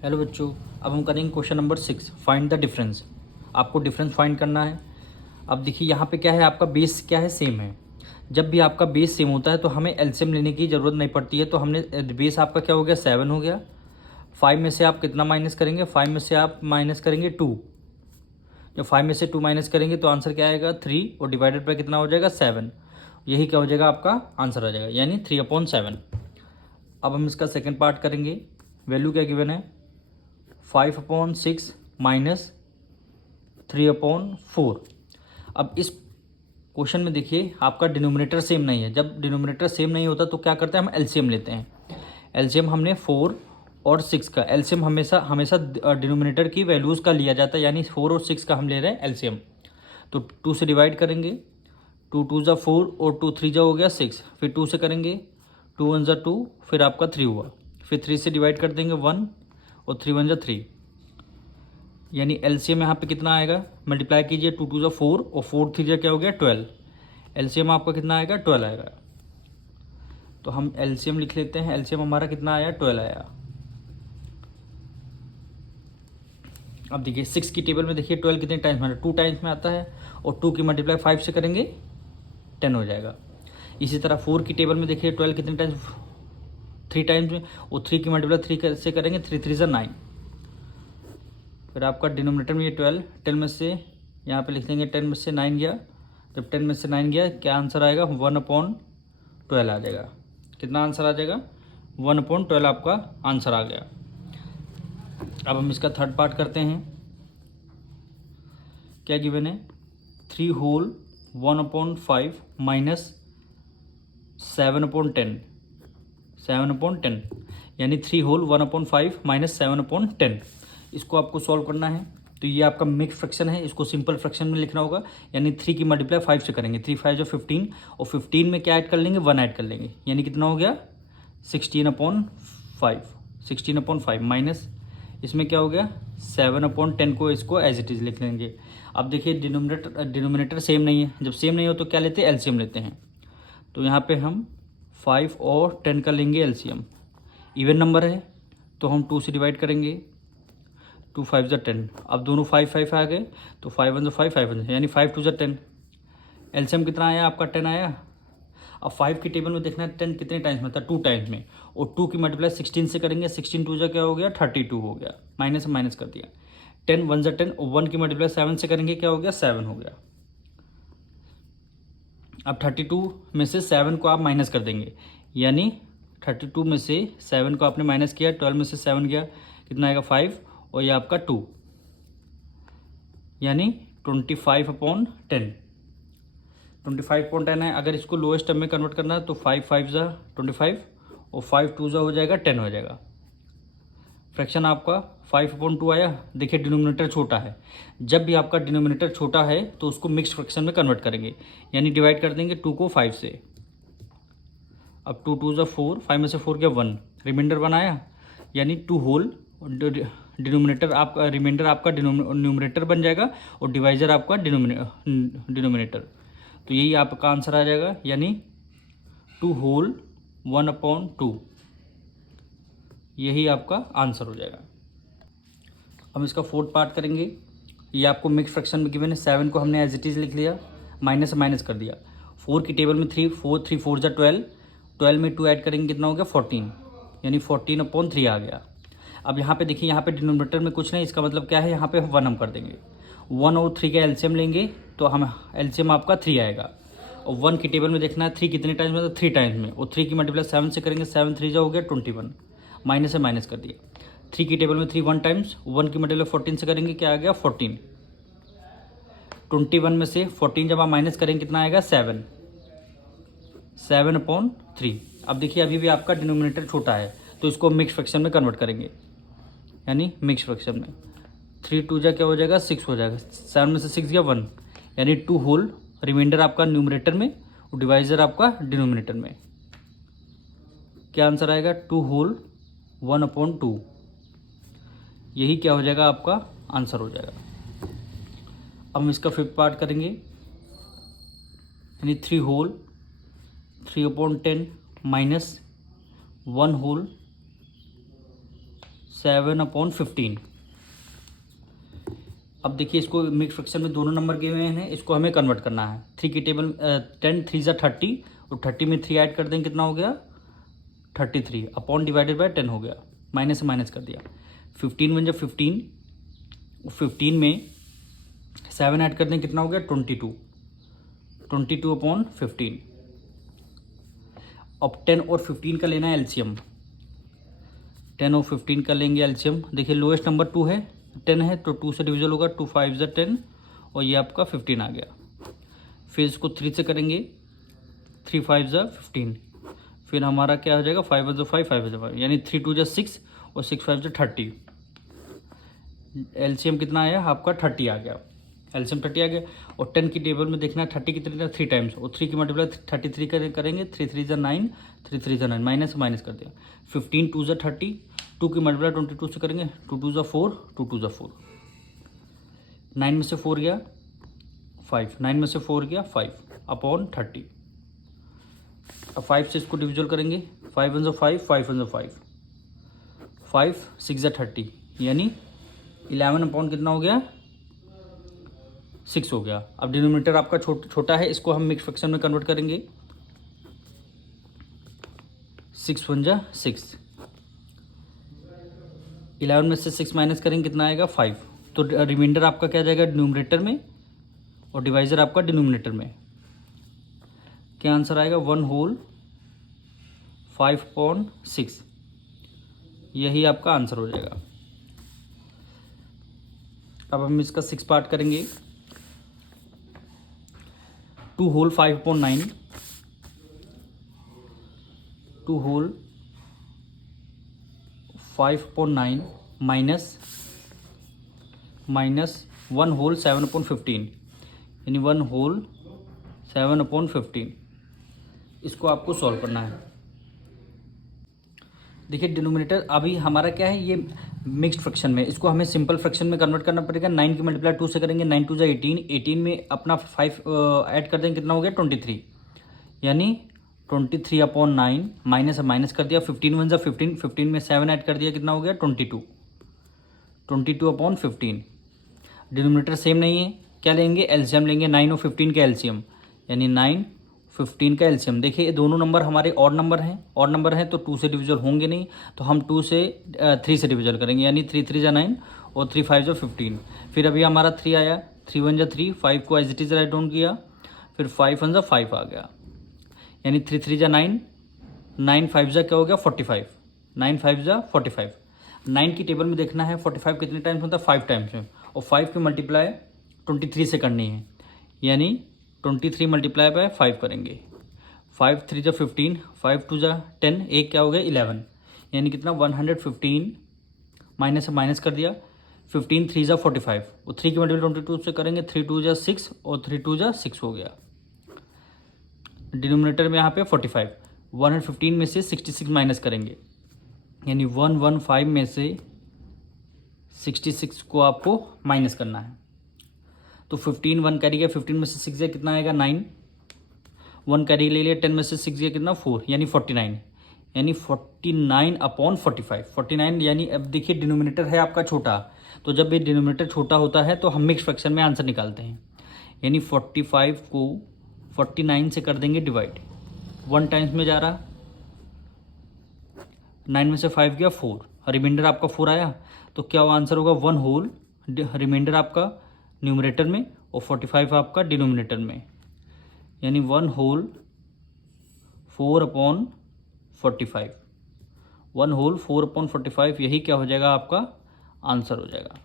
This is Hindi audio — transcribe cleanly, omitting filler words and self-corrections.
हेलो बच्चों, अब हम करेंगे question number 6, find the difference. आपको डिफरेंस फाइंड करना है। अब देखिए यहाँ पे क्या है, आपका बेस क्या है, सेम है। जब भी आपका बेस सेम होता है तो हमें एलसीएम लेने की ज़रूरत नहीं पड़ती है। तो हमने बेस आपका क्या हो गया, 7 हो गया। 5 में से आप कितना माइनस करेंगे, 5 में से आप माइनस करेंगे 2। जब 5 में से 2 माइनस करेंगे तो आंसर क्या आएगा, 3, और डिवाइडेड बाय कितना हो जाएगा, 7। यही क्या हो जाएगा, आपका आंसर आ जाएगा, यानी 3/7। अब हम इसका सेकेंड पार्ट करेंगे। वैल्यू क्या गिवन है, 5/6 माइनस 3/4। अब इस क्वेश्चन में देखिए आपका डिनोमिनेटर सेम नहीं है। जब डिनोमिनेटर सेम नहीं होता तो क्या करते हैं, हम एलसीएम लेते हैं। एलसीएम हमने 4 और 6 का एलसीएम हमेशा हमेशा डिनोमिनेटर की वैल्यूज़ का लिया जाता है, यानी 4 और 6 का हम ले रहे हैं एलसीएम। तो 2 से डिवाइड करेंगे, 2 2 ज़ा 4 और 2 3 ज़ा हो गया 6। फिर 2 से करेंगे, 2 1 ज़ा 2, फिर आपका 3 हुआ। फिर 3 से डिवाइड कर देंगे 1, और 3 1 ज़ा 3, यानी एलसीएम यहाँ पे कितना आएगा, मल्टीप्लाई कीजिए, 2 2 ज़ा 4 और 4 3 ज़ा क्या हो गया 12। एलसीएम आपका कितना आएगा, 12 आएगा। तो हम एलसीएम लिख लेते हैं। एलसीएम हमारा कितना आया, 12 आया। अब देखिए 6 की टेबल में देखिए 12 कितने टाइम्स में, 2 टाइम्स में आता है, और 2 की मल्टीप्लाई 5 से करेंगे 10 हो जाएगा। इसी तरह 4 की टेबल में देखिए 12 कितने टाइम्स, 3 टाइम्स में, और 3 की मल्टीप्लाई 3 से करेंगे 3 3 ज़ा 9। फिर आपका डिनोमिनेटर में ये 12, 10 में से यहाँ पे लिख लेंगे 10 में से 9 गया। जब 10 में से 9 गया, क्या आंसर आएगा, 1/12 आ जाएगा। कितना आंसर आ जाएगा, 1/12 आपका आंसर आ गया। अब हम इसका थर्ड पार्ट करते हैं। क्या गिवन है, 3 होल 1/5 माइनस 7/10, 7/10, यानी 3 होल 1/5 माइनस 7/10। इसको आपको सॉल्व करना है। तो ये आपका मिक्स फ्रैक्शन है, इसको सिंपल फ्रैक्शन में लिखना होगा, यानी 3 की मल्टीप्लाई 5 से करेंगे, 3 5 जो 15, और 15 में क्या ऐड कर लेंगे, 1 ऐड कर लेंगे, यानी कितना हो गया, 16/5, 16/5 माइनस इसमें क्या हो गया, 7/10 को इसको एज इट इज़ लिख लेंगे। अब देखिए डिनोमिनेटर सेम नहीं है। जब सेम नहीं हो तो क्या लेते हैं, एलसीएम लेते हैं। तो यहाँ पे हम 5 और 10 का लेंगे एलसीएम। इवन नंबर है तो हम 2 से डिवाइड करेंगे, 2 5 ज़ा 10। अब दोनों 5 5 आ गए, तो 5 1 ज़ा 5 5 1 यानी 5 2 ज़ा 10। एलसीएम कितना आया आपका, 10 आया। अब 5 की टेबल में देखना है 10 कितने टाइम्स में था, 2 टाइम्स में, और 2 की मल्टीप्लाई 16 से करेंगे, 16 2 ज़ा क्या हो गया, 32 हो गया, माइनस से माइनस कर दिया। 10 1 ज़ा 10, और 1 की मल्टीप्लाई 7 से करेंगे, क्या हो गया, 7 हो गया। अब 32 में से 7 को आप माइनस कर देंगे, यानी 32 में से 7 को आपने माइनस किया, 12 में से 7 गया, कितना आएगा, 5, और ये आपका 2, यानी 25/10। 25/10 है। अगर इसको लोएस्ट टर्म में कन्वर्ट करना है तो 5 5 ज़ा 25, और 5 2 ज़ा हो जाएगा 10 हो जाएगा। फ्रैक्शन आपका 5/2 आया। देखिए डिनोमिनेटर छोटा है। जब भी आपका डिनोमिनेटर छोटा है तो उसको मिक्स फ्रैक्शन में कन्वर्ट करेंगे, यानी डिवाइड कर देंगे 2 को 5 से। अब 2 2 ज़ा 4, 5 में से 4 गया 1, रिमाइंडर 1 आया, यानी 2 होल डिनोमिनेटर आपका, रिमाइंडर आपका न्यूमरेटर बन जाएगा, और डिवाइजर आपका डिनोमिनेटर। तो यही आपका आंसर आ जाएगा, यानी 2 होल 1/2, यही आपका आंसर हो जाएगा। हम इसका फोर्थ पार्ट करेंगे। ये आपको मिक्स फ्रैक्शन में गिवन है। 7 को हमने एज इट इज़ लिख लिया, माइनस माइनस कर दिया। 4 की टेबल में 3 4 ज़ा 12, 12 में 2 ऐड करेंगे, कितना हो गया, 14, यानी 14/3 आ गया। अब यहाँ पे देखिए, यहाँ पे डिनोमिनेटर में कुछ नहीं, इसका मतलब क्या है, यहाँ पे 1 हम कर देंगे। 1 और 3 का एलसीएम लेंगे तो हम एलसीएम आपका 3 आएगा। और 1 की टेबल में देखना है 3 कितने टाइम्स में, तो 3 टाइम्स में, और 3 की मल्टीप्लाई 7 से करेंगे, 7 3 ज़ा हो गया 21, माइनस से माइनस कर दिया। 3 की टेबल में 3 1 टाइम्स, 1 की मल्टीप्लाई 14 से करेंगे, क्या आ गया, 14। 21 में से 14 जब आप माइनस करेंगे, कितना आएगा, 7, 7/3। अब देखिए अभी भी आपका डिनोमिनेटर छोटा है, तो इसको मिक्स फ्रैक्शन में कन्वर्ट करेंगे, यानी मिक्स फ्रैक्शन में 3 2 जा क्या हो जाएगा, 6 हो जाएगा। 7 में से 6 गया 1, यानी 2 होल, रिमाइंडर आपका न्यूमरेटर में और डिवाइजर आपका डिनोमिनेटर में। क्या आंसर आएगा, 2 होल 1/2, यही क्या हो जाएगा, आपका आंसर हो जाएगा। अब हम इसका फिफ्थ पार्ट करेंगे, यानी 3 होल 3/10 माइनस 1 होल 7/15। अब देखिए इसको मिक्स फ्रैक्शन में दोनों नंबर दिए हुए हैं, इसको हमें कन्वर्ट करना है। 3 की टेबल 10 3 ज़ा 30 और 30 में 3 ऐड कर देंगे, कितना हो गया 33 अपॉन डिवाइडेड बाय 10 हो गया, माइनस से माइनस कर दिया। 15 1 जब 15, 15 में 7 ऐड कर दें, कितना हो गया 22 अपॉन 15। अब 10 और 15 का लेना है एलसीएम। 10 और 15 का लेंगे एलसीएम। देखिए लोएस्ट नंबर 2 है, 10 है तो 2 से डिविजल होगा, 2 5 ज़ा 10 और ये आपका 15 आ गया। फिर इसको 3 से करेंगे, 3 5 ज़ा 15, फिर हमारा क्या हो जाएगा 5 1 ज़ा 5 5 ज़ा 5, यानी 3 2 ज़ा 6 और 6 5 ज़ा 30। एलसीएम कितना आया आपका 30 आ गया, एलसीएम 30 आ गया। और 10 की टेबल में देखना है 30 कितने 3 टाइम्स, और 3 की मल्टीप्लाई 33 करेंगे, 3 3 ज़ा 9, 3 3 ज़ा 9, माइनस माइनस कर दिया। 15 2 ज़ा 30, 2 की मल्टीप्लाई 22 से करेंगे, 2 2 ज़ा 4, 2 2 ज़ा 4, 9 में से 4 गया 5, 9 में से 4 गया 5 अपॉन 30। अब 5 से इसको डिविजल करेंगे, 5 1 ज़ा 5, 5 1 ज़ा 5, 5 6 ज़ा 30, यानी 11 अपॉन कितना हो गया 6 हो गया। अब डिनोमिनेटर आपका छोटा है, इसको हम मिक्स फ्रैक्शन में कन्वर्ट करेंगे। 6 1 ज़ा 6, 11 में से 6 माइनस करेंगे, कितना आएगा 5, तो रिमाइंडर आपका क्या जाएगा डिनोमिनेटर में और डिवाइजर आपका डिनोमिनेटर में। क्या आंसर आएगा 1 होल 5/6, यही आपका आंसर हो जाएगा। अब हम इसका 6 पार्ट करेंगे। 2 होल 5/9, 2 होल 5/9 माइनस 1 होल 7/15, यानी 1 होल 7/15। इसको आपको सॉल्व करना है। देखिए डिनोमिनेटर अभी हमारा क्या है, ये मिक्स्ड फ्रैक्शन में, इसको हमें सिंपल फ्रैक्शन में कन्वर्ट करना पड़ेगा। 9 की मल्टीप्लाई 2 से करेंगे, 9 2 ज़ा 18, 18 में अपना 5 ऐड कर देंगे, कितना हो गया 23, यानी 23 अपॉन 9, माइनस माइनस कर दिया। 15 1 ज़ा 15, 15 में 7 ऐड कर दिया, कितना हो गया 22 अपॉन 15। डिनोमिनेटर सेम नहीं है, क्या लेंगे एलसीएम लेंगे, 9 और 15 का एलसीएम, यानी 9 15 का एलसीएम। देखिए ये दोनों नंबर हमारे ऑड नंबर हैं, तो 2 से डिविजल होंगे नहीं, तो हम 3 से डिविजल करेंगे, यानी 3 3 ज़ा 9 और 3 5 ज़ा 15। फिर अभी हमारा 3 आया, 3 1 ज़ा 3, 5 को as it is write down किया, फिर 5 1 ज़ा 5 आ गया, यानी 3 3 ज़ा 9, 9 5 ज़ा क्या हो गया 45, 9 5 ज़ा 45। 9 की टेबल में देखना है 45 कितने टाइम्स होता है 5 टाइम्स में, और 5 की मल्टीप्लाई 23 से करनी है, यानी 23 मल्टीप्लाई बाय 5 करेंगे। 5 3 ज़ा 15, 5 2 ज़ा 10, एक क्या हो गया 11, यानी कितना 115, माइनस से माइनस कर दिया। 15 3 ज़ा 45, और 3 की मल्टीप्लाई 22 से करेंगे, 3 2 ज़ा 6 और 3 2 ज़ा 6 हो गया। डिनोमिनेटर में यहाँ पे 45, 115 में से 66 माइनस करेंगे, यानी 115 में से 66 को आपको माइनस करना है। तो 15 1 कैरी गया, 15 में से 6 गया, कितना आएगा 9, 1 कैरी ले लिया, 10 में से 6 गया, कितना 4, यानी 49, यानी 49 अपॉन 45, 49। यानी अब देखिए डिनोमिनेटर है आपका छोटा, तो जब ये डिनोमिनेटर छोटा होता है तो हम मिक्स फ्रैक्शन में आंसर निकालते हैं, यानी 45 को 49 से कर देंगे डिवाइड, 1 टाइम्स में जा रहा, 9 में से 5 गया 4, रिमाइंडर आपका 4 आया, तो क्या आंसर होगा 1 होल, रिमाइंडर आपका न्यूमरेटर में और 45 आपका डिनोमिनेटर में, यानी 1 होल 4/45, 1 होल 4/45, यही क्या हो जाएगा आपका आंसर हो जाएगा।